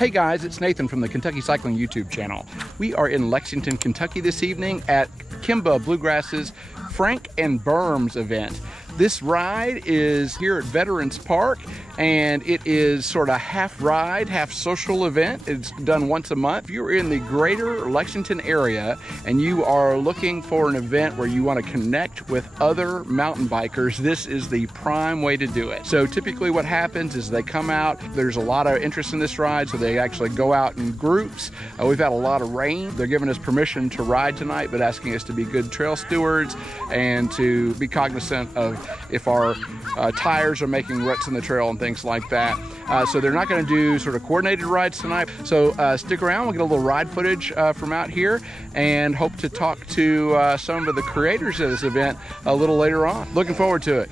Hey guys, it's Nathan from the Kentucky Cycling YouTube channel. We are in Lexington, Kentucky this evening at KYMBA Bluegrass's Frank and Berms event. This ride is here at Veterans Park, and it is sort of half ride, half social event. It's done once a month. If you're in the greater Lexington area and you are looking for an event where you want to connect with other mountain bikers, this is the prime way to do it. So typically what happens is they come out, there's a lot of interest in this ride, so they actually go out in groups. We've had a lot of rain. They're giving us permission to ride tonight, but asking us to be good trail stewards and to be cognizant of if our tires are making ruts in the trail and things like that. So they're not going to do sort of coordinated rides tonight. So stick around, we'll get a little ride footage from out here and hope to talk to some of the creators of this event a little later on. Looking forward to it.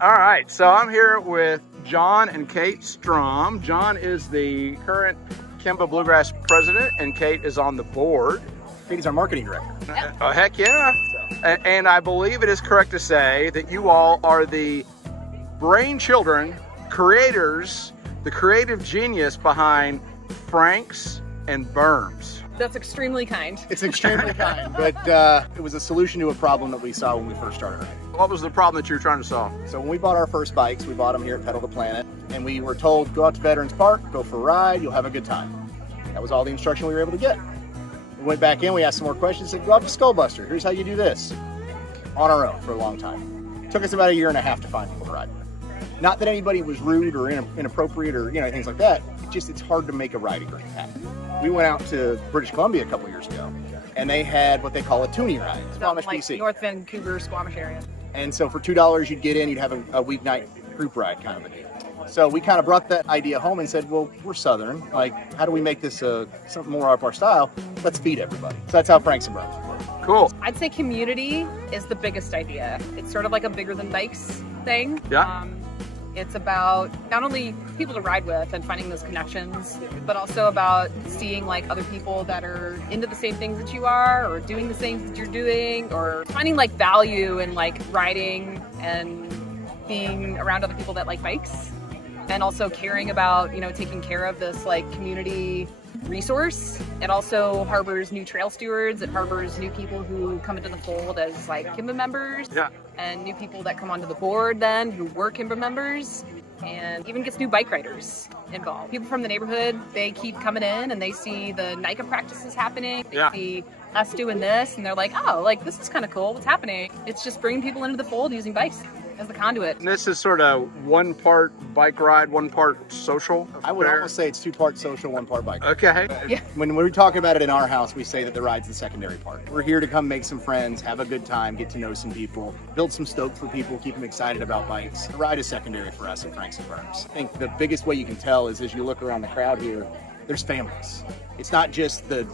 All right, so I'm here with Jon and Kate Strom. Jon is the current KYMBA Bluegrass president, and Kate is on the board. Katie's our marketing director. Yep. Oh, heck yeah. And I believe it is correct to say that you all are the brainchildren creators, the creative genius behind Frank's and Berms. That's extremely kind. It's extremely kind, but it was a solution to a problem that we saw when we first started riding. What was the problem that you were trying to solve? So when we bought our first bikes, we bought them here at Pedal the Planet, and we were told, go out to Veterans Park, go for a ride, you'll have a good time. That was all the instruction we were able to get. We went back in, we asked some more questions, said, go out to Skullbuster, here's how you do this. On our own for a long time. It took us about 1.5 years to find people to ride with. Not that anybody was rude or inappropriate or things like that, it's hard to make a riding group happen. We went out to British Columbia a couple years ago, and they had what they call a toonie ride, Squamish, like BC. North Vancouver, Squamish area. And so for $2 you'd get in, you'd have a weeknight group ride kind of a deal. So we kind of brought that idea home and said, well, we're Southern, like how do we make this something more up our style? Let's feed everybody. So that's how Frank's and Berms work. Cool. I'd say community is the biggest idea. It's sort of like a bigger than bikes thing. Yeah. It's about not only people to ride with and finding those connections, but also about seeing like other people that are into the same things that you are, or doing the same things that you're doing, or finding like value in like riding and being around other people that like bikes, and also caring about, taking care of this like community resource. It also harbors new trail stewards. It harbors new people who come into the fold as like KYMBA members. Yeah. And new people that come onto the board then who were KYMBA members, and even gets new bike riders involved. People from the neighborhood, they keep coming in and they see the NICA practices happening. They see us doing this and they're like, oh, like this is kind of cool. What's happening? It's just bringing people into the fold using bikes as the conduit. And this is sort of one part bike ride, one part social. I would almost say it's 2 part social, 1 part bike. Okay. Yeah. When we talk about it in our house, we say that the ride's the secondary part. We're here to come make some friends, have a good time, get to know some people, build some stoke for people, keep them excited about bikes. The ride is secondary for us at Frank's and Berms. I think the biggest way you can tell is as you look around the crowd here, there's families. It's not just the,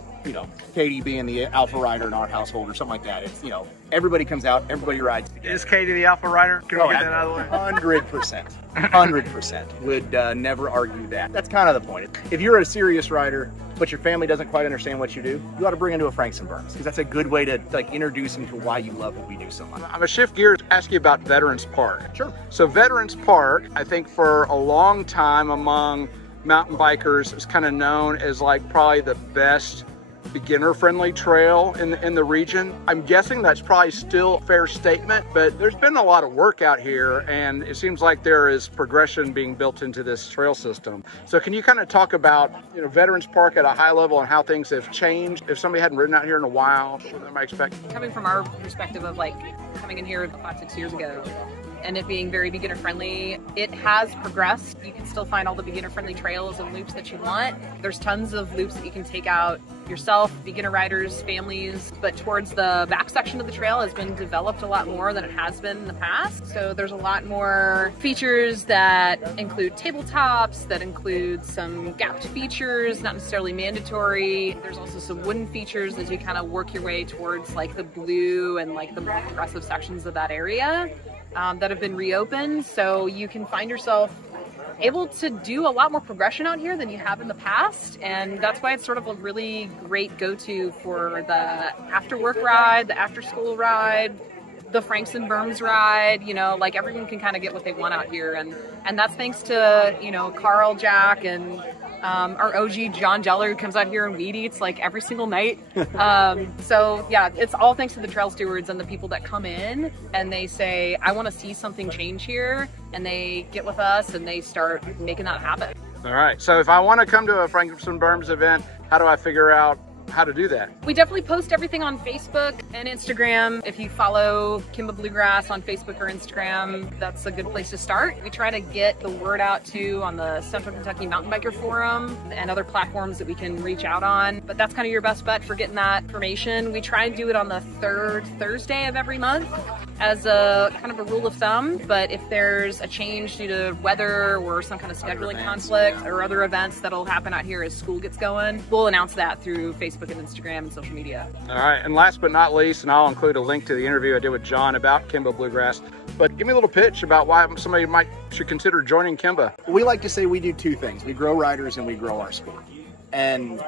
Katie being the alpha rider in our household or something like that. It's, everybody comes out, everybody rides together. Is Katie the alpha rider? Can we get that out of the way? 100%. 100%. Would never argue that. That's kind of the point. If you're a serious rider, but your family doesn't quite understand what you do, you ought to bring them to a Frank's and Berms, because that's a good way to introduce them to why you love what we do so much. I'm gonna shift gears, ask you about Veterans Park. Sure. So Veterans Park, I think for a long time among mountain bikers, is kind of known as like probably the best beginner-friendly trail in the region. I'm guessing that's probably still a fair statement, but there's been a lot of work out here, and it seems like there is progression being built into this trail system. So can you kind of talk about, Veterans Park at a high level and how things have changed? If somebody hadn't ridden out here in a while, what they might expect? Coming from our perspective of like coming in here 5-6 years ago, and it being very beginner friendly, it has progressed. You can still find all the beginner friendly trails and loops that you want. There's tons of loops that you can take out yourself, beginner riders, families, but towards the back section of the trail has been developed a lot more than it has been in the past. So there's a lot more features that include tabletops, that include some gapped features, not necessarily mandatory. There's also some wooden features as you kind of work your way towards like the blue and like the more progressive sections of that area. That have been reopened, so you can find yourself able to do a lot more progression out here than you have in the past, and that's why it's sort of a really great go-to for the after work ride, the after school ride, the Frank's and Berms ride. Like everyone can kind of get what they want out here, and that's thanks to Carl, Jack, and our OG John Jeller, who comes out here and weed eats like every single night. So yeah, it's all thanks to the trail stewards and the people that come in and they say, I want to see something change here, and they get with us and they start making that happen. All right, so if I want to come to a Frank's and Berms event, how do I figure out how to do that? We definitely post everything on Facebook and Instagram. If you follow KYMBA Bluegrass on Facebook or Instagram, that's a good place to start. We try to get the word out too on the Central Kentucky Mountain Biker Forum and other platforms that we can reach out on, but that's kind of your best bet for getting that information. We try and do it on the 3rd Thursday of every month as a kind of a rule of thumb, but if there's a change due to weather or some kind of scheduling conflict or other events that'll happen out here as school gets going, we'll announce that through Facebook and Instagram and social media. All right, and last but not least, and I'll include a link to the interview I did with Jon about KYMBA Bluegrass, but give me a little pitch about why somebody should consider joining KYMBA. We like to say we do 2 things. We grow riders and we grow our sport. And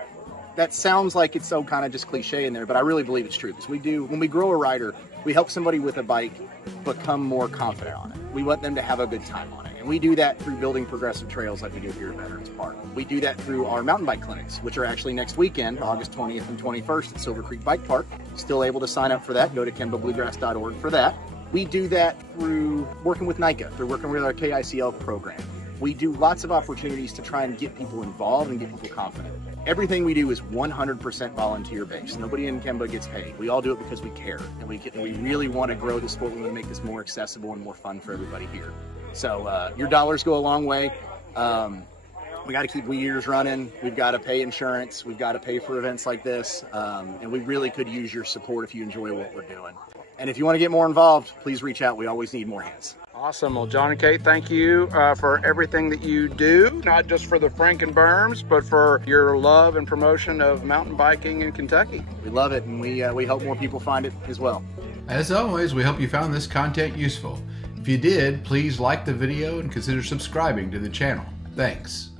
that sounds like it's so kind of just cliche in there, but I really believe it's true. Because when we grow a rider, we help somebody with a bike become more confident on it. We want them to have a good time on it. And we do that through building progressive trails like we do here at Veterans Park. We do that through our mountain bike clinics, which are actually next weekend, August 20th and 21st at Silver Creek Bike Park. Still able to sign up for that. Go to KYMBABluegrass.org for that. We do that through working with NICA, through working with our KICL program. We do lots of opportunities to try and get people involved and get people confident. Everything we do is 100% volunteer based. Nobody in KYMBA gets paid. We all do it because we care, and we really want to grow the sport. We want to make this more accessible and more fun for everybody here. So your dollars go a long way. We got to keep years running. We've got to pay insurance. We've got to pay for events like this. And we really could use your support if you enjoy what we're doing. And if you want to get more involved, please reach out. We always need more hands. Awesome. Well, Jon and Kate, thank you for everything that you do, not just for the Frank and Berms, but for your love and promotion of mountain biking in Kentucky. We love it, and we hope more people find it as well. As always, we hope you found this content useful. If you did, please like the video and consider subscribing to the channel. Thanks.